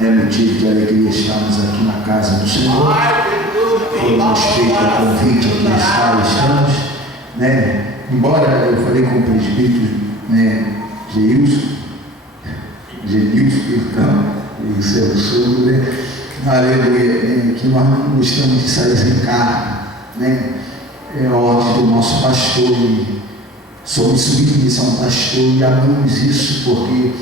É motivo de alegria estarmos aqui na casa do Senhor. Foi-nos feito o convite aqui estamos, né? Embora eu falei com o presbítero, né, Genilson, então, isso é o sogro, né? Aleluia, que nós não gostamos de sair sem carne, né? É a ordem do nosso pastor e somos submissos a um pastor e amamos isso porque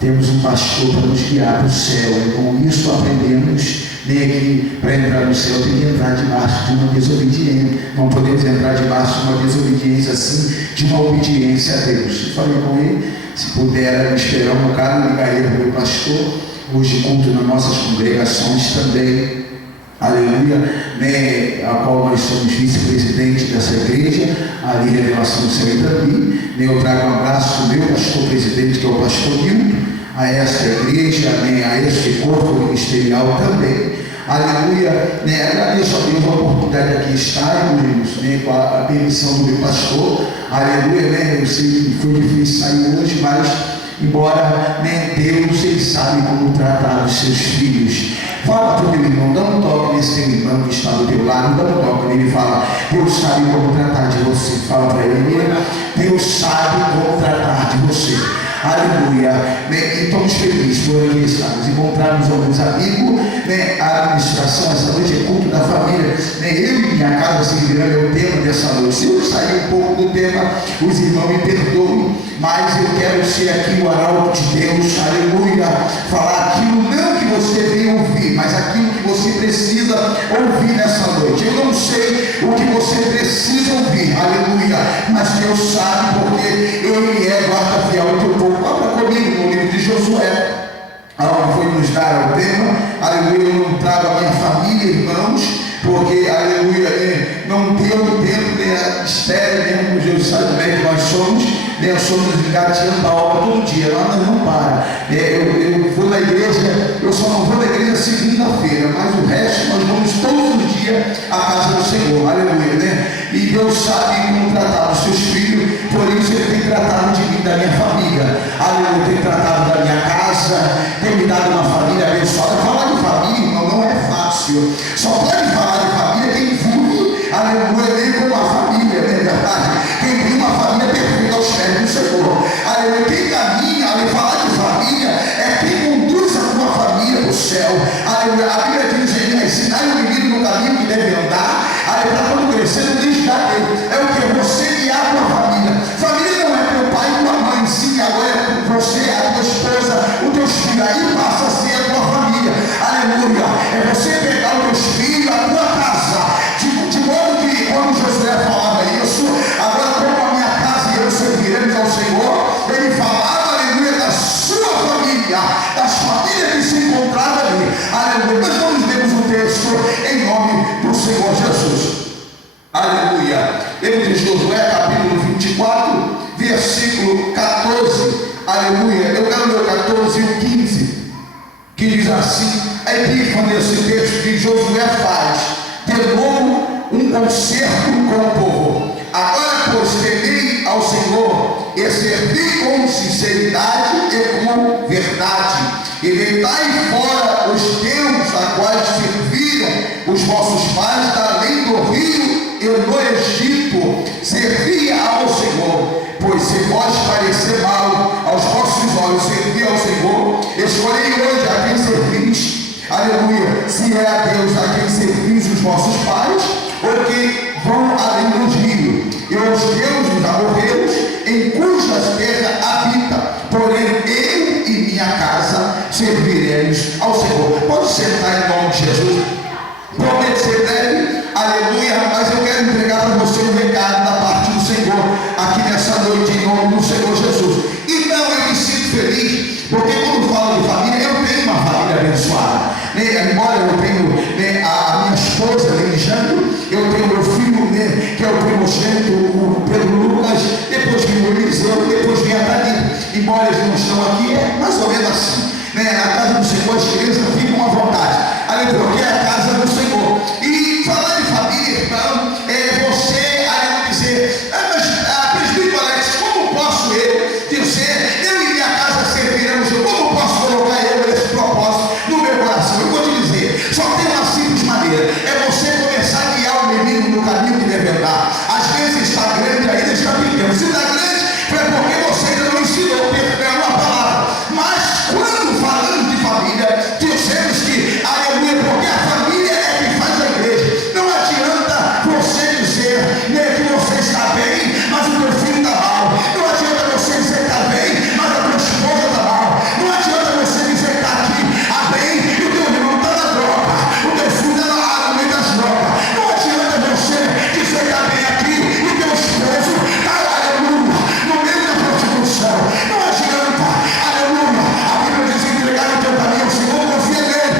temos um pastor para nos guiar para o céu, e com isso aprendemos, né, que para entrar no céu tem que entrar debaixo de uma desobediência. Não podemos entrar debaixo de uma desobediência assim, de uma obediência a Deus. Eu falei com ele, se puder me esperar um bocado, ligaria para o meu pastor. Hoje culto nas nossas congregações também, aleluia, né, a qual nós somos vice-presidente dessa igreja, ali Revelação do Céu e Davi, né, eu trago um abraço do meu pastor-presidente, que é o pastor Nilton, a esta igreja, né, a este corpo ministerial também, aleluia, né, agradeço a Deus a oportunidade de aqui estarmos, né, com a permissão do meu pastor, aleluia, né, eu sei que foi difícil sair hoje, mas embora, né, Deus, Ele sabe como tratar os seus filhos. Fala para o teu irmão, dá um toque nesse teu irmão que está do teu lado, dá um toque nele e fala, Deus sabe como tratar de você. Fala para ele, Deus sabe como tratar de você. Aleluia, né? E estamos felizes por aqui estarmos. Encontrarmos alguns amigos, né? A administração essa noite é culto da família, né? Eu e minha casa seguirão é o tema dessa noite. Se eu sair um pouco do tema, os irmãos me perdoem, mas eu quero ser aqui o arauto de Deus, aleluia, falar aquilo não que você veio ouvir, mas aquilo que você precisa ouvir nessa noite. Eu não sei o que você precisa ouvir, aleluia, mas Deus sabe, porque Ele é guarda fiel do teu povo. Abra comigo no livro de Josué, aonde foi nos dar o tema, aleluia. Eu não trago a minha família, irmãos, porque, aleluia, não tenho tempo, né, estéreo, né, como Deus sabe bem que nós somos, né, somos engateando a obra todo dia, nós não para. Eu vou na igreja, eu só não vou na igreja segunda-feira, mas o resto nós vamos todos os dias à casa do Senhor, aleluia, né? E Deus sabe como tratar os seus filhos, por isso Ele tem tratado de mim, da minha família, aleluia, tem tratado da minha casa, tem me dado uma família abençoada. Falar de família, irmão, não é fácil, só pode falar de família quem vive, aleluia, nem com uma família, não é verdade? Quem tem uma família perfeita aos pés do Senhor, aleluia, quem caminha, aleluia, falar de família é quem conduz a tua família para o céu, aleluia. A Bíblia diz, ensinar o menino no caminho que deve andar, aleluia, para quando crescer não desviar dele. É o que? Você guiar a tua família. Família não é teu pai e tua mãe, sim, agora é você, a tua esposa, os teus filhos, aí passa a ser a tua família, aleluia. É você pegar os teus filhos, a tua casa, de modo que quando Josué falava isso, agora como a minha casa e eu serviremos ao Senhor, ele falava, aleluia, da sua família, das famílias que se encontravam ali, aleluia. Mas vamos ler o texto em nome do Senhor Jesus, aleluia. Livro de Josué, capítulo 24, versículo 14, aleluia. Eu quero ler o 14 e o 15, que diz assim: a epífane desse texto que Josué faz de novo um concerto com o povo. Agora, pois, temei ao Senhor e servi com sinceridade e com verdade, e deitai fora os deuses a quais serviram os vossos pais da além do rio e no Egito. Servia ao Senhor, pois se vós parecer mal aos vossos olhos servir ao Senhor, escolhei hoje a quem servis, aleluia, se é a Deus a quem servis os vossos pais, ou que vão além dos rios, e os deuses amorreus em cujas terra habita, porém eu e minha casa serviremos ao Senhor. Pode sentar em nome de Jesus. Promete ser breve, aleluia, mas eu quero entregar para você um recado da parte do Senhor aqui nessa noite, em nome do Senhor Jesus. Então eu me sinto feliz, porque quando falo de família, eu tenho uma família abençoada, né? Embora eu tenho, né, a minha esposa, Elisandro, eu tenho meu filho, né, que é o primogênito, o Pedro Lucas, depois vem o Eliseu, depois vem a Thalita. Embora eles não estão aqui, é mais ou menos assim, né? Na casa do Senhor as crianças ficam à vontade, aleluia, porque é a casa do Senhor. E falar de família, irmão, é você, aleluia, dizer, mas presbítero Alex, como posso eu dizer, eu e minha casa serviremos, como posso colocar eu nesse propósito? família. Dizemos que, aleluia, porque a família é que faz a igreja. Não adianta você dizer, né, que você está bem, mas o teu filho está mal. Não adianta você dizer que está bem, mas a tua esposa está mal. Não adianta você dizer que está aqui, bem, e o teu irmão está na droga, o teu filho está no meio das drogas. Não adianta você dizer que está bem aqui, e o teu esposo está, aleluia, no meio da prostituição. Não adianta, aleluia, a Bíblia diz: entregar o teu caminho ao Senhor, confia nele,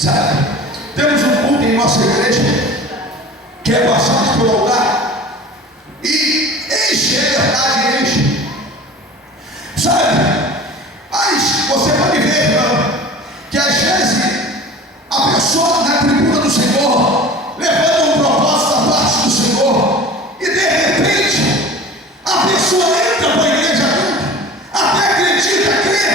Sabe? Temos um culto em nossa igreja que é passado por altar e enche, é verdade, enche. Sabe? Mas você pode ver, irmão, que às vezes a pessoa na tribuna do Senhor levando um propósito da parte do Senhor e de repente a pessoa entra para a igreja até acredita, crê.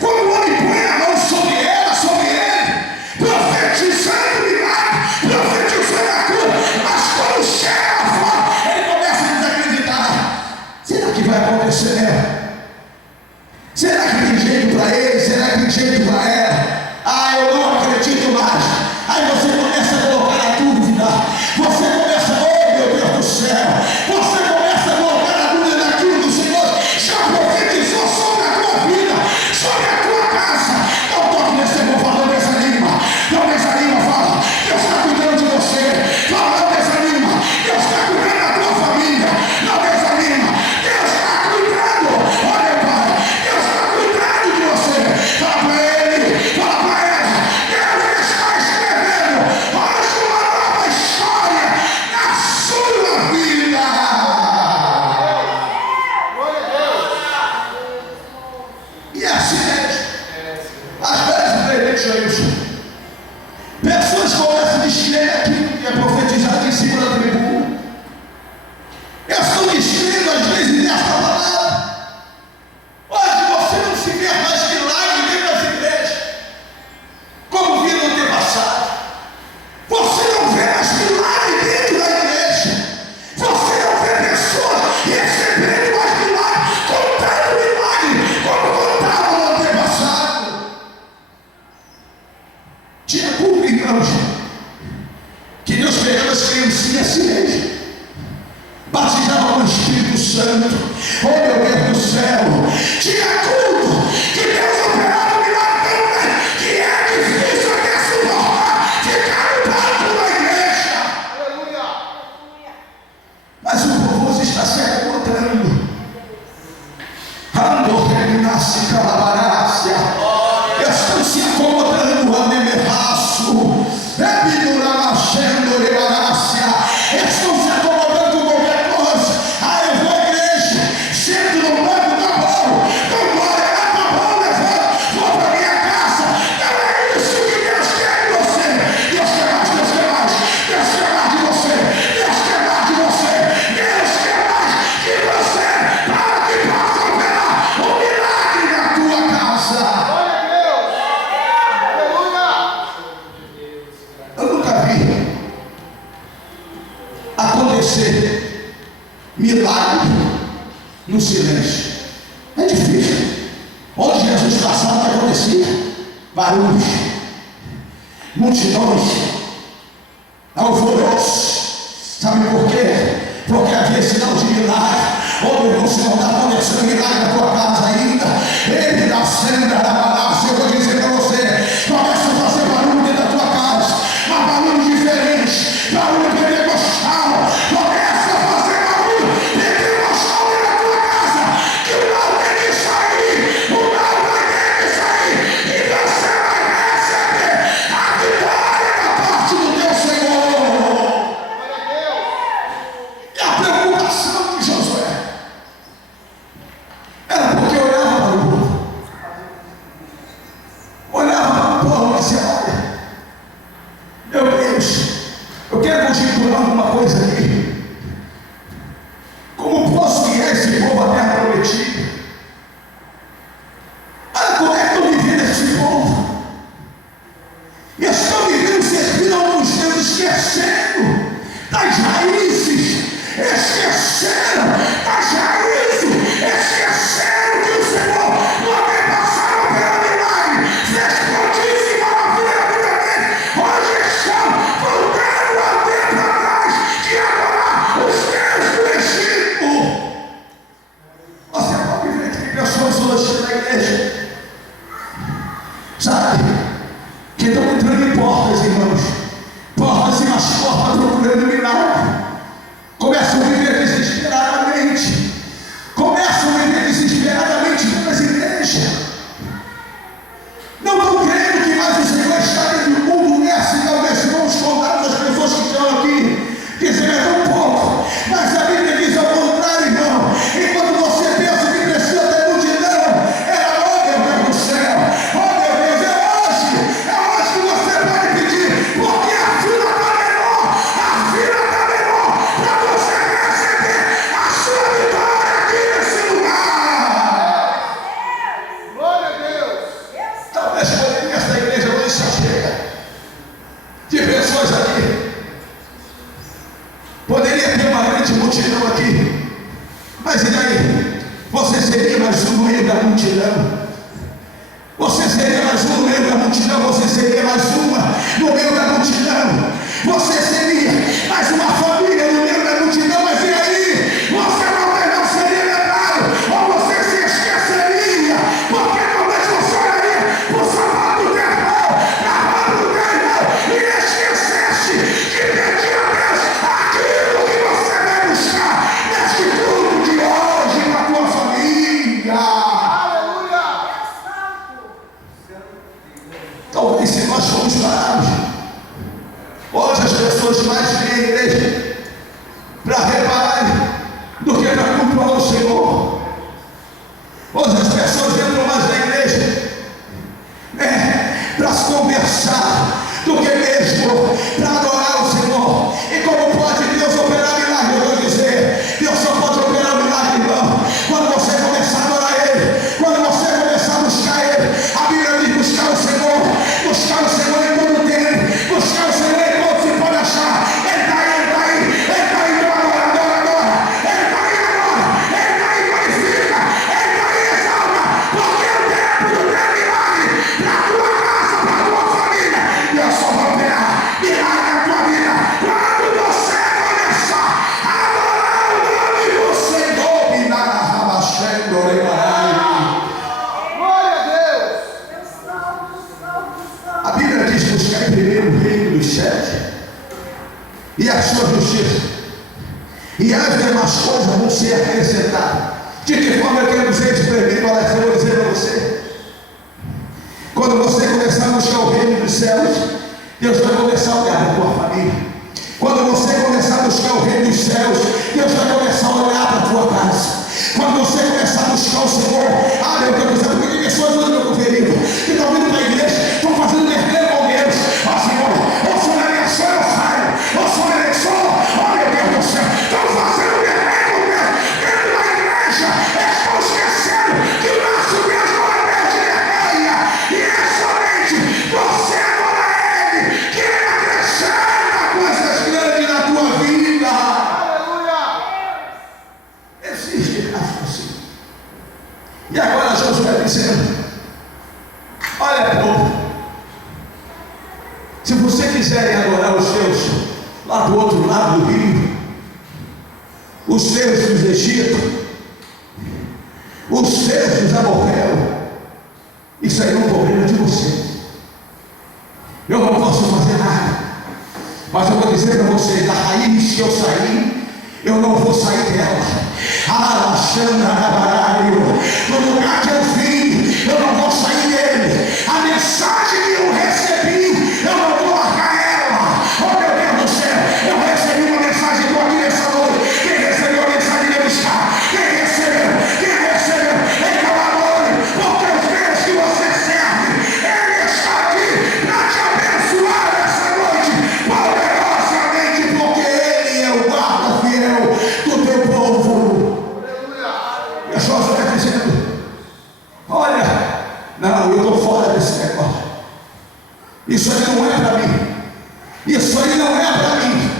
Quando o homem põe a mão sobre ela, sobre ele, profetizando milagre, profetizando a cura, mas quando chega lá fora, ele começa a desacreditar. Será que vai acontecer? Será que tem jeito para ele? Será que tem jeito para ela? Ah, eu não acredito mais. Aí você começa a colocar a dúvida. Você começa, oh meu Deus do céu, você começa a colocar a dúvida naquilo que o Senhor já profetizou sobre a tua vida, sobre a tua casa. Não toque nesse irmão, fala, não desanima. Não desanima, fala, Deus está cuidando de você. Fala, não desanima, Deus está cuidando da tua família. Não desanima, Deus está cuidando. Olha, Pai, Deus está cuidando de você. Fala para ele, fala para ela, Deus está escrevendo mais uma nova história na sua vida. E assim mesmo, às vezes, presente, pessoas começam a dizer aquilo que é profetizado em cima da tribuna. Estão dizendo às vezes nesta palavra. Hoje você não se vê mais milagre dentro das igrejas, como viu no antepassado. Você não vê mais milagre dentro da igreja. Você não vê pessoas recebendo mais milagre, contando milagre, como contavam no antepassado. Tinha culto, irmãos, que Deus pegava as criancinhas assim mesmo, batizava com o Espírito Santo. Oh meu Deus do céu, tinha culto que Deus operava um milagre tão grande que é difícil até suportar ficar no banco da igreja. Mas o povo está se acomodando. Andor terminasse calabarácia. Estão se acomodando a nemerraço. É binuramaxendo lebarácia. Estão se acomodando com qualquer coisa. Aí eu vou à igreja, sento no banco da mão, dou glória lá pra mão, levanto, vou pra minha casa. Não é isso que Deus quer de você. Deus quer mais, Deus quer mais. Deus quer mais de você. Deus quer mais de você. Deus quer mais de você. Para que possa operar um milagre na tua casa. Eu nunca vi acontecer milagre no silêncio. É difícil. Onde Jesus passava, que acontecia barulhos, multidões, alvoroço. Sabe por quê? Porque havia sinal de milagre. Oh meu irmão, se não está acontecendo milagre na tua casa ainda, ele dá senda da palavra. Eu vou dizer para você, começa a fazer barulho dentro da tua casa, mas barulho diferente, barulho pentecostal. Começa a fazer barulho pentecostal dentro da tua casa, que o mal tem que sair, o mal vai ter que sair, e você vai receber a vitória da parte do teu Senhor. E a preocupação de Josué era porque olhava para o povo, e dizia, olha, meu Deus, eu quero continuar alguma coisa aqui. Como posso guiar esse povo à terra prometida? Olha como é que estou vivendo esse povo. E estão vivendo servindo a alguns deuses, esquecendo das raízes, esqueceram das raízes, esqueceram que o Senhor no antepassado operou milagre, fez prodígio e maravilha na vida dele. Hoje estão voltando ao tempo atrás de adorar os deuses do Egito. Você pode ver que tem pessoas hoje na igreja, sabe, que estão entrando em portas, irmãos, portas e mais portas procurando milagre. Começam a viver desesperadamente, nas igrejas. Não estão crendo que mais o Senhor está dentro do mundo igreja é tão pouco, mas a Bíblia diz ao contrário, irmão. Enquanto você pensa que precisa ter multidão, oh meu Deus do céu, oh meu Deus, é hoje que você pode pedir, porque a fila está menor para você receber a sua vitória aqui nesse lugar. Glória a Deus. Talvez poderia esta igreja hoje estar cheia de pessoas aqui. Poderia ter uma grande multidão aqui, mas e daí? Você seria mais um no meio da multidão. Você seria mais um no meio da multidão. Você seria mais uma no meio da multidão. Você seria mais uma família no meio da multidão. Mas e aí? Você talvez não seria lembrado, ou você se esqueceria, porque talvez você olharia para o sapato do irmão, para a roupa do irmão, e esquecesse de pedir a Deus aquilo que você vai buscar neste culto de hoje para a tua família. Talvez se nós formos parados, hoje as pessoas mais vêm à igreja para reparar do que para cultuar o Senhor. Hoje as pessoas entram mais na igreja para se conversar do que mesmo para adorar o Senhor. E como pode Deus operar milagre? Eu vou dizer, Deus só pode operar milagre, irmão, quando você começar a adorar Ele, quando você começar a buscar Ele. A Bíblia diz buscar o Senhor em todo tempo, buscar o Senhor enquanto se pode achar. Ele está aí, adora, Ele está aí agora, Ele está aí, glorifica, Ele está aí, exalta, porque é o tempo do teu milagre, para a tua casa, para a tua família. Deus só vai operar milagre na tua vida quando você começar a adorar o nome do Senhor. Glória a Deus. A Bíblia diz: buscar em primeiro o reino dos céus e a sua justiça, e as demais coisas vão ser acrescentadas. De que forma eu quero dizer isso para mim? Olha, eu vou dizer para você: quando você começar a buscar o reino dos céus, Deus vai começar a olhar para a tua família. Quando você começar a buscar o reino dos céus, Deus vai começar a olhar para a tua casa. Quando você começar a buscar o Senhor, meu Deus do céu, porque tem pessoas hoje que eu estou ferido, que estão vindo para a igreja, estão fazendo mercado com Deus. Senhor, o Senhor abençoe, eu saio. O Senhor abençoe, meu Deus do céu, estão fazendo mercado com Deus dentro da igreja. Estão esquecendo que o nosso Deus não é Deus de vergonha, e é somente você adora Ele, que Ele acrescenta coisas grandes na tua vida. Existe graça assim. E agora Jesus vai dizendo: olha, povo, se você quiser adorar os seus lá do outro lado do rio, os seus dos Egito, os seus dos Amorreu, isso aí é um problema de você. Eu não posso fazer nada, mas eu vou dizer para vocês: da raiz que eu saí, eu não vou sair dela. No lugar que eu vim, eu não vou sair dele. A mensagem que eu recebi, eu não vou largar ela. Oh meu Deus do céu, eu recebi uma mensagem do aqui nessa noite. Quem recebeu a mensagem de buscar? Quem recebeu? Ele é o amor, porque os Deus que você serve, Ele está aqui para te abençoar essa noite poderosamente, porque Ele é o guarda fiel do teu povo. Jesus está dizendo: olha, não, eu estou fora desse negócio. Isso aí não é para mim. Isso aí não é para mim.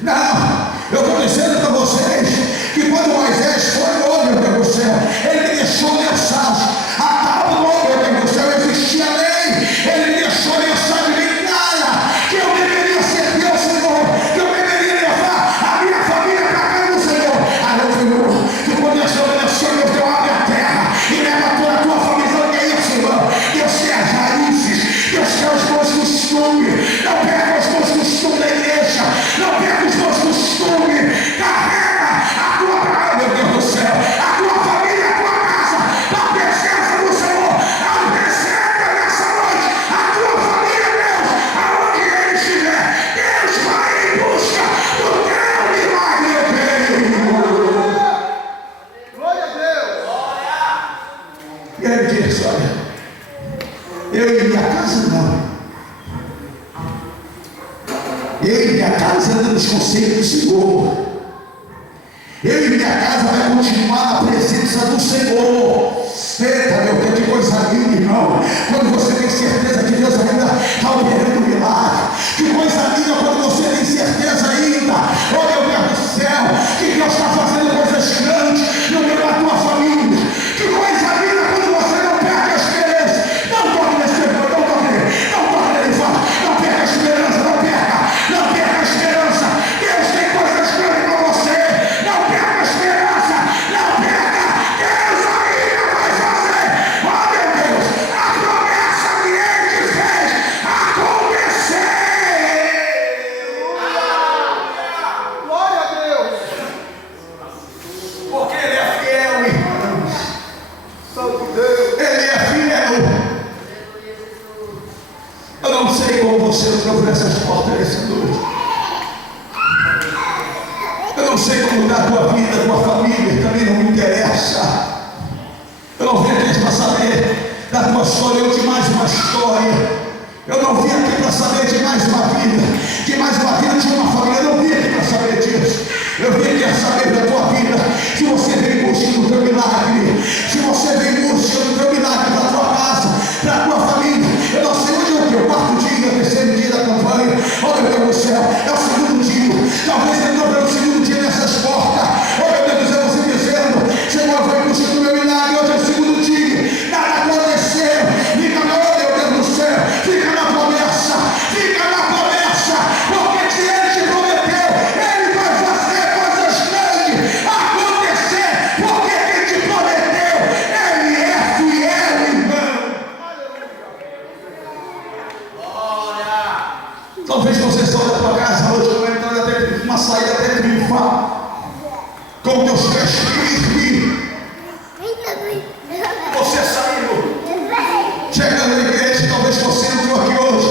Não, eu estou dizendo para vocês que quando Moisés foi, oh meu Deus do céu, ele deixou mensagem. A tal do oh meu Deus do céu, existia lei. Ele deixou mensagem bem clara, que eu deveria servir ao Senhor, que eu deveria levar a minha família para cá do Senhor. Senhor, que quando eu sou Deus deu abre a terra e leva toda a tua família. Que é isso, irmão? Deus quer as raízes, Deus quer os bons costumes. Não pega os bons costumes da igreja, não pega os bons costumes. Carrega a tua palavra, meu Deus do minha casa não. Eu e minha casa andamos com o conselhos do Senhor. Eu e minha casa vai continuar na presença do Senhor. Eita, meu Deus, que coisa linda, irmão. Quando você tem certeza que Deus ainda está operando um milagre. Que coisa linda quando você tem certeza ainda, oh meu Deus do céu, que Deus está fazendo coisas grandes no meio da tua família. Que coisa linda quando você não perde a esperança. Não toque nesse irmão, não toque nele, fala. Não perca a esperança, não perca a esperança. Deus tem coisas grandes para você. Não perca a esperança, não perca. Deus ainda vai fazer. Oh meu Deus, a promessa que Ele fez acontecer. Glória a Deus. Porque Ele é fiel, irmãos. Santo Deus. Ele é fiel. Eu não sei como você entrou por essas portas essa noite. Eu não sei como está a tua vida, a tua família, também não me interessa. Eu não vim aqui para saber da tua história ou de mais uma história. Eu não vim aqui para saber de mais uma vida, de mais uma vida de uma família. Eu não vim aqui para saber disso. Eu vim aqui a saber da tua vida. Se você vem buscando o teu milagre, se você vem buscando o teu milagre para a tua casa, para a tua família. Eu não sei onde é o teu quarto dia, o terceiro dia da campanha. Oh meu Deus do céu, é o segundo dia. Talvez ele não pelo segundo dia nessas portas. Oh meu Deus do céu, você dizendo, Senhor, eu vou buscando o meu milagre. Hoje é o segundo dia, nada aconteceu. Fica, meu Deus do céu, fica na promessa, porque se Ele te prometeu, Ele vai fazer coisas grandes acontecer, porque Ele te prometeu, Ele é fiel, irmão. Talvez você saia da tua casa hoje, uma entrada até uma saída até triunfal, com teus pés firmes. Você saiu, chegando na igreja, talvez você entrou aqui hoje.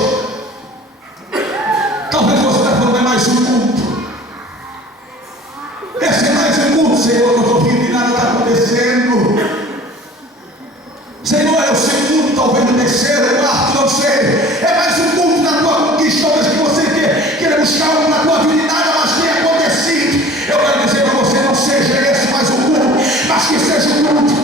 Talvez você está falando, é mais um culto. Esse é mais um culto, Senhor, que eu estou vindo e nada está acontecendo. Senhor, é o segundo, talvez o terceiro, o quarto, não sei. É mais um culto na tua conquista, talvez que você queira buscar algo na tua vida e nada mais tenha acontecido. Eu quero dizer para você, não seja esse mais um culto, mas que seja um culto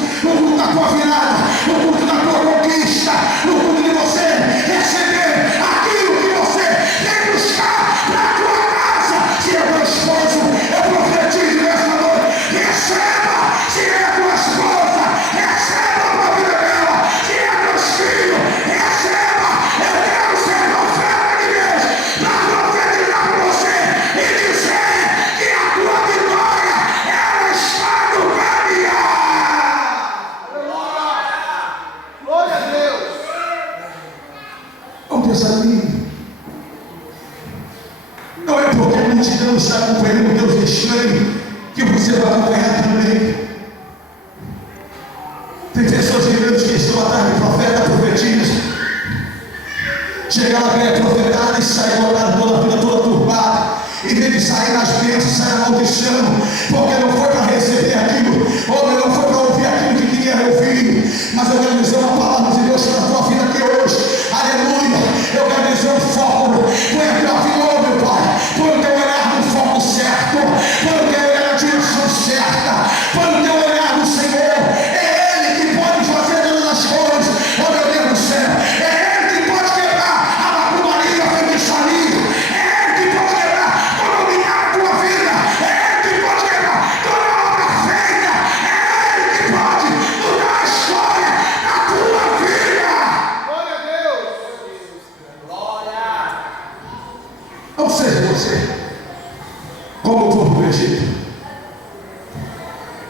da tua virada, um culto da tua conquista, um culto de você receber aquilo que você vem buscar para a tua casa. Se é teu esposo, eu profetizo nessa noite, receba. Se é tua esposa, receba a vida dela. Se é teus filhos, receba. Eu quero ser profeta de Deus para profetizar para você e dizer que a tua vitória ela está no caminhar. Glória a Deus. Vamos pensar ali. Não é porque a multidão está acompanhando um Deus estranho que você vai acompanhar também. Tem pessoas grandes que estão atrás de profeta, profetiza. Chega lá, vem a profetada e sai voltando toda a vida toda turbada. Em vez de sair nas bênçãos, sai amaldiçoando, porque não foi para receber aquilo, ou não foi para ouvir aquilo que queria ouvir. Mas eu quero dizer uma palavra de Deus para a tua vida aqui hoje. Aleluia. Eu quero dizer um foco. Põe a tua vida, oh meu Pai. Põe o teu olhar no foco certo. Põe o teu olhar na direção certa. Põe o teu olhar no Senhor. É Ele que pode fazer todas as coisas. Oh meu Deus do céu. É Ele que pode quebrar a macumbaria, a feitiçaria. É Ele que pode quebrar todo o milagre da tua vida. É Ele que pode quebrar toda a obra feita. É Ele que pode mudar a história da tua vida. Glória a Deus. Glória. Ou seja, você, como o povo do Egito,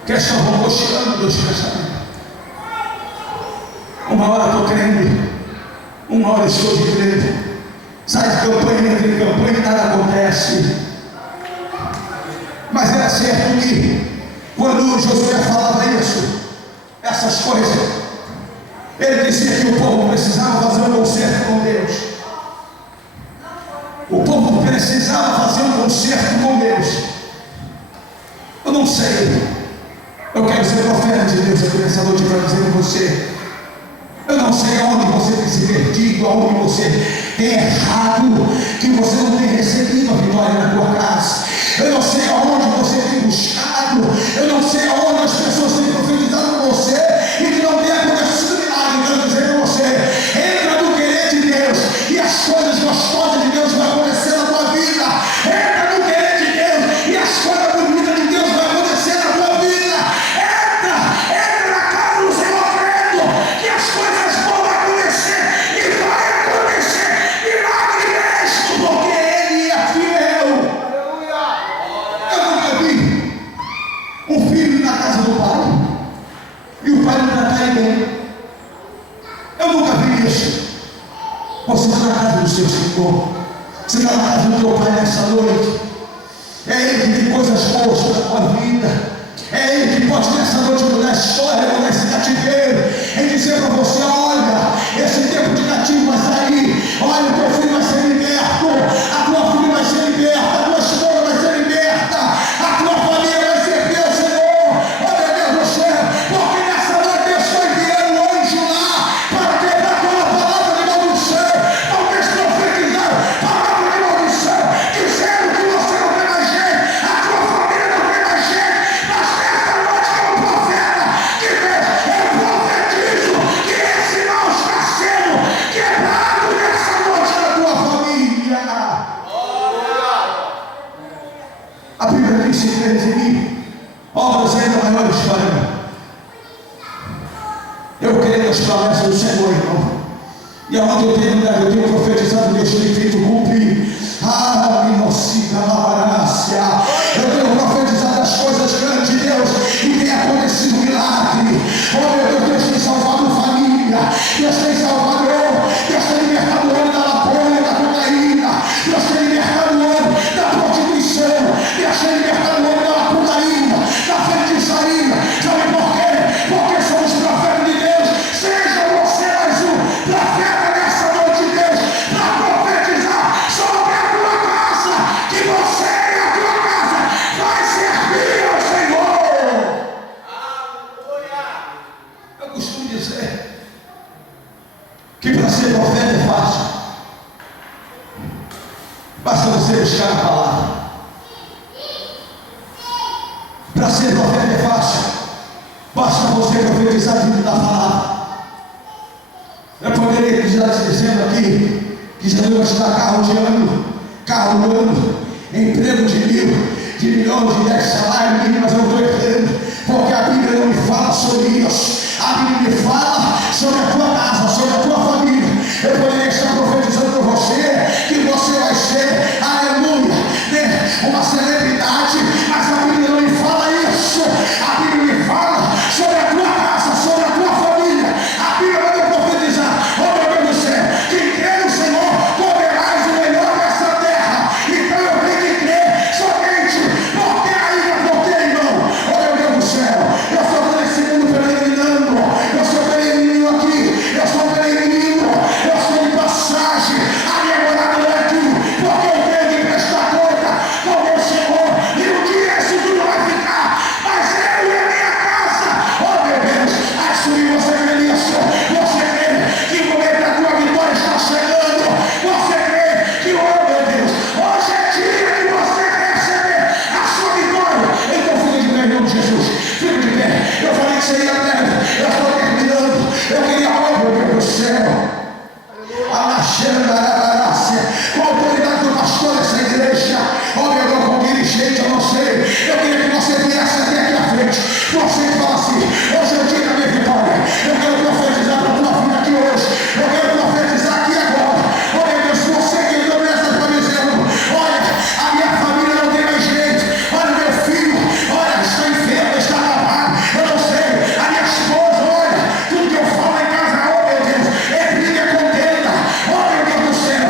que estavam cocheando dos pensamentos. Uma hora estou crendo, uma hora estou de crendo. Sai de campanha, entra em campanha e nada acontece. Mas era certo que quando Josué falava isso, essas coisas, ele dizia que o povo precisava fazer um concerto com Deus. O povo precisava fazer um concerto com Deus. Eu não sei. Eu quero ser profeta de Deus aqui nessa noite para dizer a você. Eu não sei aonde você tem se perdido, aonde você tem errado, que você não tem recebido a vitória na tua casa. Eu não sei aonde você tem buscado, eu não sei aonde as pessoas têm profetizado com você e que não tem acontecido milagre. Eu quero dizer para você: entra no querer de Deus e as coisas gostosas de Deus vão acontecer na tua vida. Entra no querer de Deus e as coisas bonitas de Deus vão acontecer na tua vida. Entra na casa do Senhor crendo que as coisas vão acontecer e vai acontecer milagre mesmo, porque Ele é fiel. Eu nunca vi um filho na casa do pai e o pai não tratar ele bem. Eu nunca vi isso. Você está na casa do seu Senhor, você está na casa do teu pai nessa noite. É Ele que tem coisas boas para a tua vida. É Ele que pode nessa noite mudar a história, mudar esse cativeiro, e dizer para você: olha, esse tempo de cativo vai sair. Olha, o teu filho vai ser liberto, a tua filha vai ser liberta, a tua esposa vai ser liberta, a tua família vai ser teu, Senhor. Oh meu Deus do céu, porque nessa noite Deus foi enviando um anjo lá para quebrar toda a palavra de maldição. Talvez profetizar palavra de maldição, dizendo que você não tem mais jeito, a tua família não tem mais jeito. Mas nessa noite, como profeta de Deus, eu profetizo que esse mal está sendo quebrado nessa noite na tua família. A Bíblia diz: se creres em mim, obras ainda maiores farão. Eu creio nas promessas do Senhor, irmão. E aonde eu tenho profetizado, Deus tem feito cumprir. Minocida, labarácia. Eu tenho profetizado as coisas grandes de Deus e tem acontecido milagre. Oh meu Deus, Deus tem salvado família, Deus tem salvado eu, Deus tem libertado o homem da maconha, da cocaína, Deus tem libertado o homem da prostituição, Deus tem libertado o homem da putaria, da feitiçaria. Sabe por quê? Porque somos profetas de Deus. Seja você mais um profeta nessa noite de Deus, para profetizar sobre a tua casa, que você e a tua casa vai servir ao Senhor. Eu costumo dizer que para ser profeta é fácil. Basta você buscar a palavra. Para ser profeta é fácil. Basta você profetizar dentro da palavra. Eu poderia estar te dizendo aqui que Jesus está carro do ano, emprego de 1.000, de milhões, de 10 salários, mas eu não estou entendendo, porque a Bíblia não me fala sobre isso. A Bíblia me fala sobre a tua casa, sobre a tua família. Eu poderia estar profetizando para você que você vai ser, aleluia, né, uma celebridade, mas a Bíblia não me fala isso. A Bíblia me fala sobre a tua casa, sobre a tua família. A Bíblia vai me profetizar: oh meu Deus do céu, quem crê no Senhor comerás o melhor dessa terra. Então eu tenho que crer somente, porque ainda porque, irmão, oh meu Deus do céu, eu estou nesse mundo peregrinando, eu sou peregrino aqui, eu sou peregrino, eu sou de passagem, a minha morada não é aqui, porque eu tenho que prestar conta com o meu Senhor, e um dia isso tudo vai ficar, mas eu e a minha casa, oh meu Deus, assumir você crê nisso, você crê que o momento da tua vitória está chegando, você crê que, oh meu Deus, hoje é dia de você receber a sua vitória. Então fica de pé em nome de Jesus, fica de pé. Eu falei que seria breve, eu estou terminando. Eu queria, oh meu Deus do céu, a Laxanda, com a autoridade do pastor dessa igreja, oh meu Deus, com dirigente, eu não sei, eu queria que você viesse até aqui à frente, você fala assim: hoje é o dia da minha vitória, eu quero profetizar para a tua vida aqui hoje, eu quero profetizar aqui agora. Oh meu Deus, você que entrou nessa está dizendo: olha, a minha família não tem mais jeito, olha meu filho, olha, está enfermo, está acabado, eu não sei, a minha esposa, olha, tudo que eu falo em casa, oh meu Deus, é briga, é contenda, oh meu Deus do céu,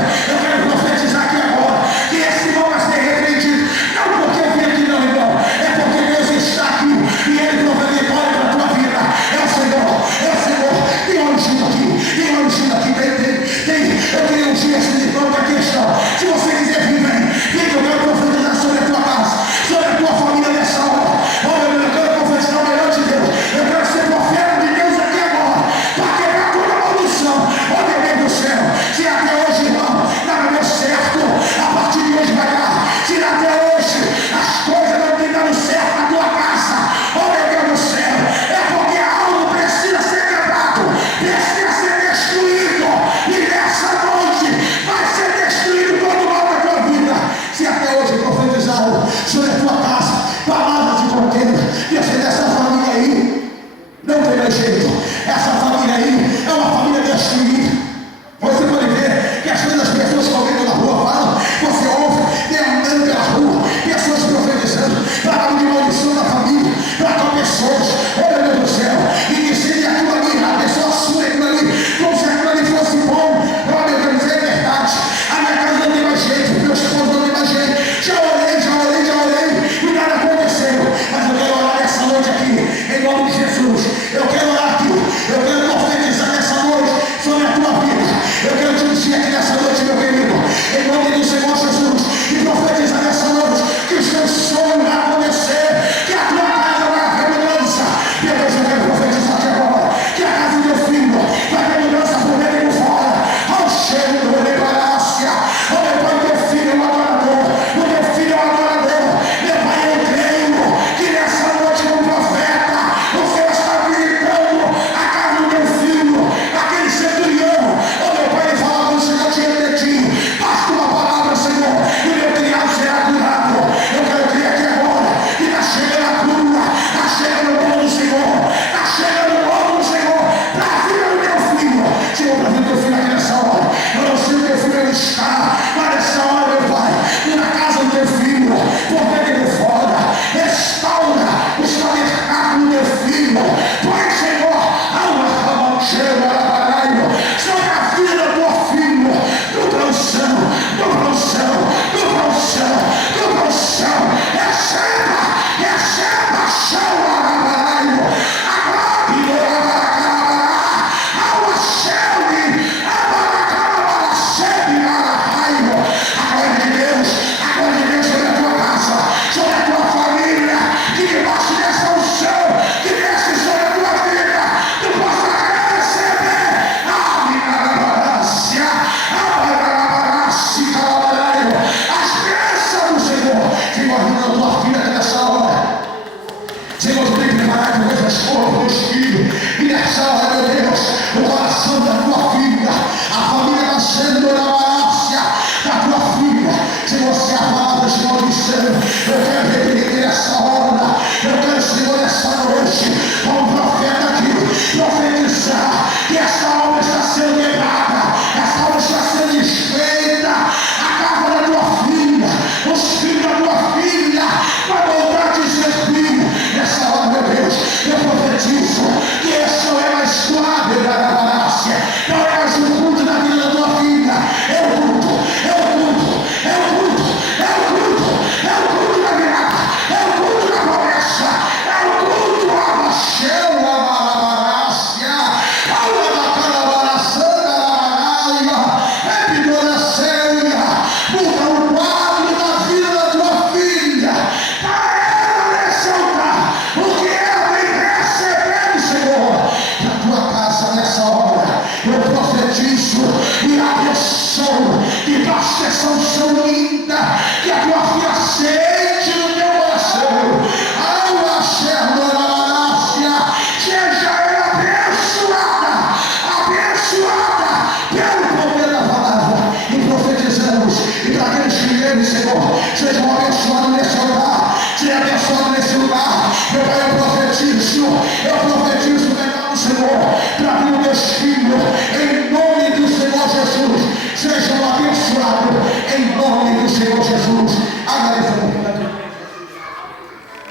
eu profetizo e abençoo que basta essa unção linda, que a tua filha sente no teu coração. Alma serva, seja ela abençoada pelo poder da palavra. E profetizamos, e para aqueles que vivem, Senhor, sejam abençoados nesse lugar, seja abençoado nesse lugar. Meu Pai, eu profetizo, melhor do Senhor, para que o teu Espírito